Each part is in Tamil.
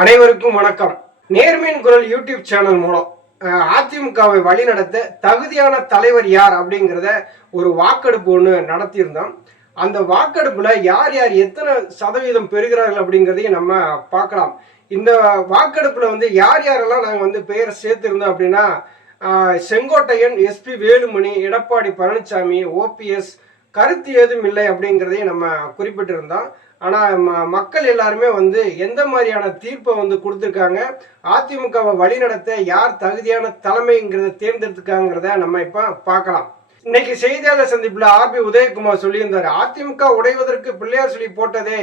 அனைவருக்கும் வணக்கம். நேர்மையின் குரல் யூடியூப் சேனல் மூலம் அதிமுகவை வழிநடத்த தகுதியான தலைவர் யார் அப்படிங்கிறத ஒரு வாக்கெடுப்பு ஒன்று நடத்தியிருந்தோம். அந்த வாக்கெடுப்புல யார் யார் எத்தனை சதவீதம் பெறுகிறார்கள் அப்படிங்கிறதையும் நம்ம பார்க்கலாம். இந்த வாக்கெடுப்புல யார் யாரெல்லாம் நாங்கள் பெயரை சேர்த்திருந்தோம் அப்படின்னா, செங்கோட்டையன், எஸ்பி வேலுமணி, எடப்பாடி பழனிசாமி, ஓபிஎஸ், கருத்து ஏதும் இல்லை அப்படிங்கிறதையும் நம்ம குறிப்பிட்டிருந்தோம். ஆனால் மக்கள் எல்லாருமே எந்த மாதிரியான தீர்ப்பை கொடுத்துருக்காங்க, அதிமுகவை வழிநடத்த யார் தகுதியான தலைமைங்கிறத தேர்ந்தெடுத்துக்காங்கிறத நம்ம இப்போ பார்க்கலாம். இன்னைக்கு செய்தியாளர் சந்திப்புல ஆர்பி உதயகுமார் சொல்லியிருந்தாரு, அதிமுக உடைவதற்கு பிள்ளையார் சொல்லி போட்டதே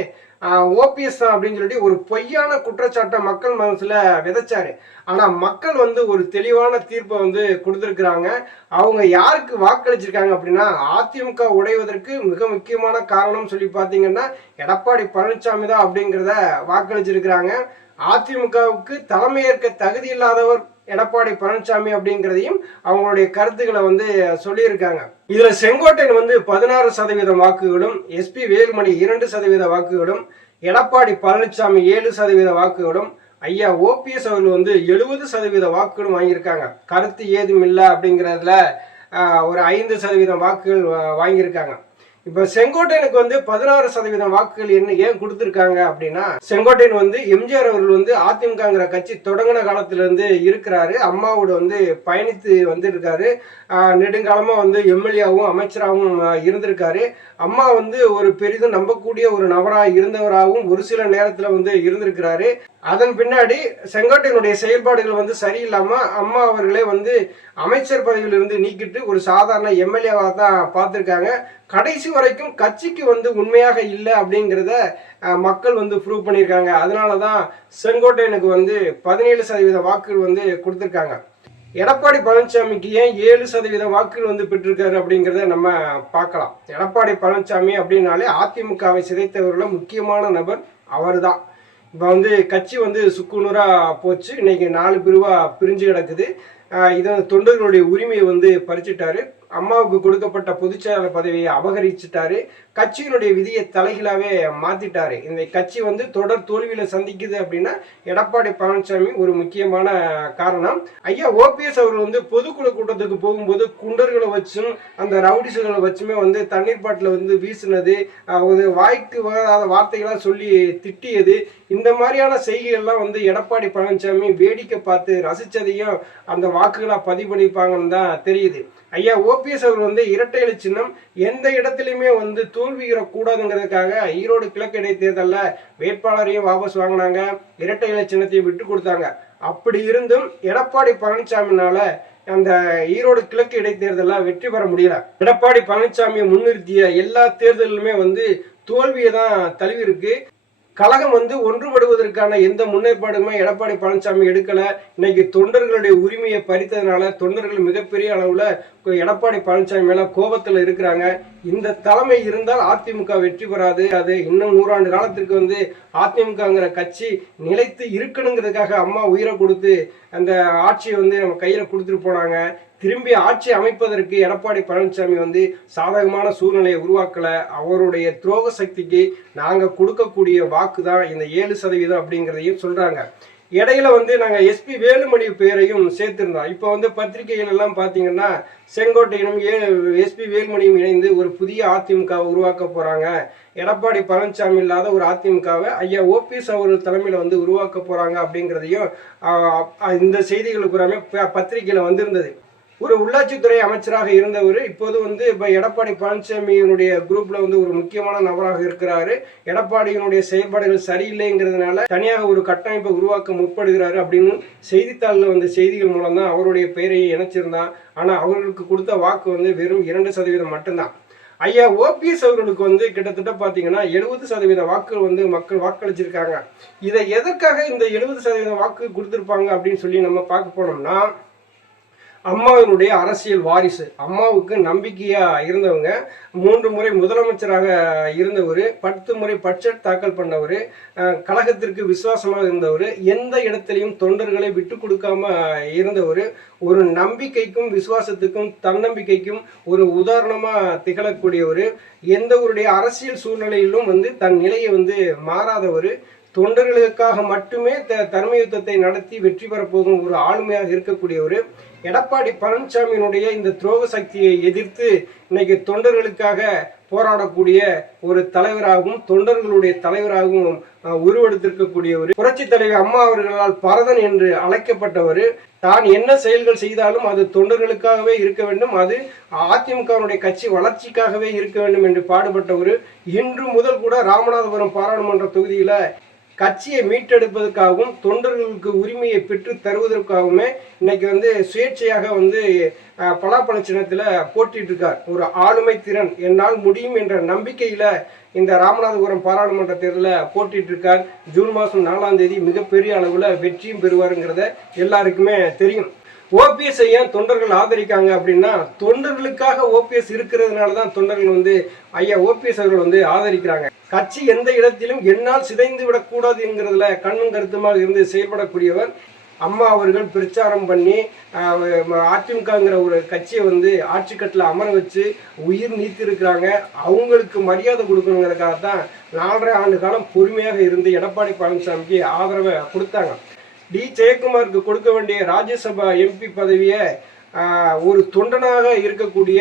ஓபிஎஸ் தான் அப்படின்னு சொல்லிட்டு ஒரு பொய்யான குற்றச்சாட்டை மக்கள் மனசுல விதைச்சாரு. ஆனா மக்கள் ஒரு தெளிவான தீர்ப்பை கொடுத்துருக்குறாங்க. அவங்க யாருக்கு வாக்களிச்சிருக்காங்க அப்படின்னா, அதிமுக உடைவதற்கு மிக முக்கியமான காரணம் சொல்லி பார்த்தீங்கன்னா எடப்பாடி பழனிசாமி தான் அப்படிங்கிறத வாக்களிச்சிருக்கிறாங்க. அதிமுகவுக்கு தலைமையேற்க தகுதி இல்லாதவர் எடப்பாடி பழனிசாமி அப்படிங்கிறதையும் அவங்களுடைய கருத்துக்களை சொல்லியிருக்காங்க. இதுல செங்கோட்டையன் 16% வாக்குகளும், எஸ்பி வேலுமணி 2% வாக்குகளும், எடப்பாடி பழனிசாமி 7% வாக்குகளும், ஐயா ஓபிஎஸ் அவர்கள் 70% வாக்குகளும் வாங்கியிருக்காங்க. கருத்து ஏதும் இல்லை அப்படிங்கிறதுல ஒரு 5% வாக்குகள் வாங்கியிருக்காங்க. இப்ப செங்கோட்டையனுக்கு 16% வாக்குகள் ஏன் கொடுத்திருக்காங்க அப்படின்னா, செங்கோட்டையன் எம்ஜிஆர் அவர்கள் அதிமுகங்கிற கட்சி தொடங்கின காலத்துல இருந்து இருக்கிறாரு. அம்மாவோட பயணித்து வந்திருக்காரு. நெடுங்காலமா எம்எல்ஏவும் அமைச்சராகவும் இருந்திருக்காரு. அம்மா ஒரு பெரிதும் நம்பக்கூடிய ஒரு நபராக இருந்தவராகவும் ஒரு சில நேரத்துல இருந்திருக்கிறாரு. அதன் பின்னாடி செங்கோட்டையனுடைய செயல்பாடுகள் சரியில்லாம அம்மா அவர்களே அமைச்சர் பதவியில் இருந்து நீக்கிட்டு ஒரு சாதாரண எம்எல்ஏவாக தான் பார்த்திருக்காங்க. கடைசி வரைக்கும் கட்சிக்கு உண்மையாக இல்லை அப்படிங்கிறத மக்கள் ப்ரூவ் பண்ணியிருக்காங்க. அதனாலதான் செங்கோட்டையனுக்கு 17% வாக்குகள் கொடுத்திருக்காங்க. எடப்பாடி பழனிசாமிக்கு ஏன் 7% வாக்குகள் பெற்றிருக்காரு அப்படிங்கிறத நம்ம பார்க்கலாம். எடப்பாடி பழனிசாமி அப்படின்னாலே அதிமுகவை சிதைத்தவர்கள முக்கியமான நபர் அவர் தான். இப்போ கட்சி சுக்குநூறா போச்சு. இன்னைக்கு 4 பிரிவா பிரிஞ்சு கிடக்குது. இதை தொண்டர்களுடைய உரிமையை பறிச்சுட்டாரு. அம்மாவுக்கு கொடுக்கப்பட்ட பொதுச்செயலாளர் பதவியை அபகரிச்சுட்டாரு. கட்சியினுடைய விதியை தலைகீழாவே மாத்திட்டாரு. இந்த கட்சி தொடர் தோல்வியில சந்திக்குது அப்படின்னா எடப்பாடி பழனிசாமி ஒரு முக்கியமான காரணம். ஐயா ஓபிஎஸ் அவர் பொதுக்குழு கூட்டத்துக்கு போகும்போது குண்டர்களை வச்சும் அந்த ரவுடிசுகளை வச்சுமே தண்ணீர் பாட்டில வீசினது, வாய்க்கு வராத வார்த்தைகளா சொல்லி திட்டியது, இந்த மாதிரியான செய்திகள்லாம் எடப்பாடி பழனிசாமி வேடிக்கை பார்த்து ரசிச்சதையும் அந்த வாக்குகளா பதிவு பண்ணிப்பாங்கன்னு தான் தெரியுது. ஐயா ஓபிஎஸ் அவர் இரட்டை இலை சின்னம் எந்த இடத்துலையுமே தோல்வியிடக்கூடாதுங்கிறதுக்காக ஈரோடு கிழக்கு இடைத்தேர்தலில் வேட்பாளரையும் வாபஸ் வாங்கினாங்க, இரட்டை இலை சின்னத்தையும் விட்டு கொடுத்தாங்க. அப்படி இருந்தும் எடப்பாடி பழனிசாமினால அந்த ஈரோடு கிழக்கு இடைத்தேர்தலில் வெற்றி பெற முடியல. எடப்பாடி பழனிசாமியை முன்னிறுத்திய எல்லா தேர்தலுமே தோல்வியை தான் தழுவி இருக்கு. கழகம் ஒன்றுபடுவதற்கான எந்த முன்னேற்பாடுமே எடப்பாடி பழனிசாமி எடுக்கல. இன்னைக்கு தொண்டர்களுடைய உரிமையை பறித்ததுனால தொண்டர்கள் மிகப்பெரிய அளவுல எடப்பாடி பழனிசாமி மேல கோபத்துல இருக்கிறாங்க. இந்த தலைமை இருந்தால் அதிமுக வெற்றி பெறாது. அது இன்னும் 100 ஆண்டு காலத்திற்கு அதிமுகங்கிற கட்சி நிலைத்து இருக்கணுங்கிறதுக்காக அம்மா உயிரை கொடுத்து அந்த ஆட்சியை நம்ம கையில கொடுத்துட்டு போனாங்க. திரும்பி ஆட்சி அமைப்பதற்கு எடப்பாடி பழனிசாமி சாதகமான சூழ்நிலையை உருவாக்கல. அவருடைய துரோக சக்திக்கு நாங்க கொடுக்கக்கூடிய வாக்கு தான் இந்த 7% அப்படிங்கிறதையும் சொல்றாங்க. இடையில நாங்க எஸ்பி வேலுமணி பெயரையும் சேர்த்திருந்தோம். இப்போ பத்திரிகைகள் எல்லாம் பாத்தீங்கன்னா செங்கோட்டையனும் எஸ்பி வேலுமணியும் இணைந்து ஒரு புதிய அதிமுகவை உருவாக்க போறாங்க, எடப்பாடி பழனிசாமி இல்லாத ஒரு அதிமுகவை ஐயா ஓபிஎஸ் அவர்கள் தலைமையில உருவாக்க போறாங்க அப்படிங்கிறதையும் இந்த செய்திகள் புறாமே பத்திரிகையில வந்திருந்தது. ஒரு உள்ளாட்சித்துறை அமைச்சராக இருந்தவர் இப்போது இப்போ எடப்பாடி பழனிசாமியினுடைய குரூப்ல ஒரு முக்கியமான நபராக இருக்கிறாரு. எடப்பாடியினுடைய செயல்பாடுகள் சரியில்லைங்கிறதுனால தனியாக ஒரு கட்டமைப்பை உருவாக்க முற்படுகிறாரு அப்படின்னு செய்தித்தாளில் செய்திகள் மூலம் தான் அவருடைய பெயரையை இணைச்சிருந்தான். ஆனா அவர்களுக்கு கொடுத்த வாக்கு வெறும் 2% மட்டும்தான். ஐயா ஓபிஎஸ் அவர்களுக்கு கிட்டத்தட்ட பாத்தீங்கன்னா 70% வாக்குகள் மக்கள் வாக்களிச்சிருக்காங்க. இதை எதற்காக இந்த 70% வாக்கு கொடுத்திருப்பாங்க அப்படின்னு சொல்லி நம்ம பார்க்க போனோம்னா, அம்மாவினுடைய அரசியல் வாரிசு, அம்மாவுக்கு நம்பிக்கையா இருந்தவங்க, 3 முறை முதலமைச்சராக இருந்தவர், 10 முறை பட்ஜெட் தாக்கல் பண்ணவர், கழகத்திற்கு விசுவாசமாக இருந்தவர், எந்த இடத்திலையும் தொண்டர்களை விட்டு கொடுக்காம இருந்தவர், ஒரு நம்பிக்கைக்கும் விசுவாசத்துக்கும் தன்னம்பிக்கைக்கும் ஒரு உதாரணமா திகழக்கூடியவர், எந்த ஒரு அரசியல் சூழ்நிலையிலும் தன் நிலையை மாறாதவர், தொண்டர்களுக்காக மட்டுமே தர்ம யுத்தத்தை நடத்தி வெற்றி பெறப்போகும் ஒரு ஆளுமையாக இருக்கக்கூடியவர். எடப்பாடி பழனிசாமியினுடைய இந்த துரோக சக்தியை எதிர்த்து இன்னைக்கு தொண்டர்களுக்காக போராடக்கூடிய ஒரு தலைவராகவும் தொண்டர்களுடைய தலைவராகவும் உருவெடுத்திருக்கக்கூடிய புரட்சி தலைவர் அம்மா அவர்களால் பரதன் என்று அழைக்கப்பட்டவர். தான் என்ன செயல்கள் செய்தாலும் அது தொண்டர்களுக்காகவே இருக்க வேண்டும், அது அதிமுகவுடைய கட்சி வளர்ச்சிக்காகவே இருக்க வேண்டும் என்று பாடுபட்டவர். இன்று முதல் கூட ராமநாதபுரம் பாராளுமன்ற தொகுதியில கட்சியை மீட்டெடுப்பதற்காகவும் தொண்டர்களுக்கு உரிமையை பெற்று தருவதற்காகவுமே இன்னைக்கு சுயேட்சையாக பலாப்பழ சின்னத்தில் போட்டிட்டு இருக்கார். ஒரு ஆளுமை திறன், என்னால் முடியும் என்ற நம்பிக்கையில இந்த ராமநாதபுரம் பாராளுமன்ற தேர்தலில் போட்டிட்டு இருக்கார். ஜூன் மாதம் 4ஆம் தேதி மிகப்பெரிய அளவில் வெற்றியும் பெறுவாருங்கிறத எல்லாருக்குமே தெரியும். ஓபிஎஸ் ஏன் தொண்டர்கள் ஆதரிக்காங்க அப்படின்னா, தொண்டர்களுக்காக ஓபிஎஸ் இருக்கிறதுனால தான் தொண்டர்கள் ஐயா ஓபிஎஸ் அவர்கள் ஆதரிக்கிறாங்க. கட்சி எந்த இடத்திலும் என்னால் சிதைந்து விடக்கூடாது என்கிறதுல கண்ணும் கருத்துமாக இருந்து செயல்படக்கூடியவர். அம்மா அவர்கள் பிரச்சாரம் பண்ணி அதிமுகங்கிற ஒரு கட்சியை ஆட்சிக்கட்டில் அமர வச்சு உயிர் நீத்தி இருக்கிறாங்க. அவங்களுக்கு மரியாதை கொடுக்கணுங்கிறதுக்காகத்தான் 4.5 ஆண்டு காலம் பொறுமையாக இருந்து எடப்பாடி பழனிசாமிக்கு ஆதரவை கொடுத்தாங்க. டி ஜெயக்குமாருக்கு கொடுக்க வேண்டிய ராஜ்யசபா எம்பி பதவியை ஒரு தொண்டனாக இருக்கக்கூடிய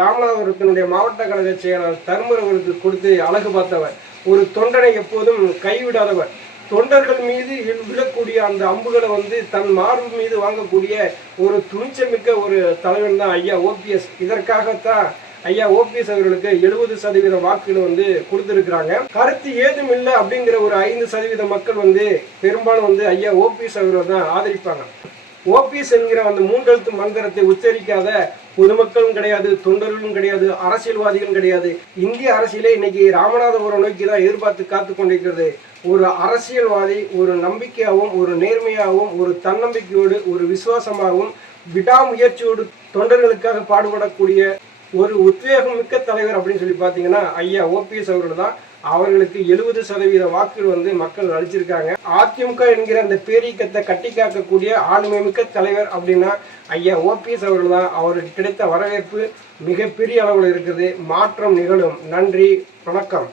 ராமநாதபுரத்தினுடைய மாவட்ட கழக செயலாளர் தர்மர் அவருக்கு கொடுத்து அழகு பார்த்தவர். ஒரு தொண்டனை எப்போதும் கைவிடாதவர். தொண்டர்கள் மீது விழக்கூடிய அந்த அம்புகளை தன் மார்பு மீது வாங்கக்கூடிய ஒரு துணிச்சமிக்க ஒரு தலைவன் தான் ஐயா ஓபிஎஸ். இதற்காகத்தான் ஐயா ஓபிஎஸ் அவர்களுக்கு 70% வாக்குகள் கொடுத்திருக்கிறாங்க. கருத்து ஏதும் இல்லை அப்படிங்கிற ஒரு 5% மக்கள் பெரும்பாலும் ஐயா ஓபிஎஸ் அவர்கள் தான் ஆதரிப்பாங்க. ஓபிஎஸ் என்கிற அந்த 3 எழுத்து மந்திரத்தை உச்சரிக்காத பொதுமக்களும் கிடையாது, தொண்டர்களும் கிடையாது, அரசியல்வாதிகளும் கிடையாது. இந்திய அரசியலே இன்னைக்கு ராமநாதபுரம் நோக்கி தான் எதிர்பார்த்து காத்து கொண்டிருக்கிறது. ஒரு அரசியல்வாதி ஒரு நம்பிக்கையாகவும் ஒரு நேர்மையாகவும் ஒரு தன்னம்பிக்கையோடு ஒரு விசுவாசமாகவும் விடாமுயற்சியோடு தொண்டர்களுக்காக பாடுபடக்கூடிய ஒரு உத்வேகம் மிக்க தலைவர் அப்படின்னு சொல்லி பார்த்தீங்கன்னா ஐயா ஓபிஎஸ் அவர்கள் தான். அவர்களுக்கு 70% வாக்குகள் மக்கள் அளிச்சிருக்காங்க. அதிமுக என்கிற அந்த பேரியக்கத்தை கட்டி காக்கக்கூடிய ஆளுமை மிக்க தலைவர் அப்படின்னா ஐயா ஓபிஎஸ் அவர்கள் தான். அவருக்கு கிடைத்த வரவேற்பு மிகப்பெரிய அளவில் இருக்குது. மாற்றம் நிகழும். நன்றி, வணக்கம்.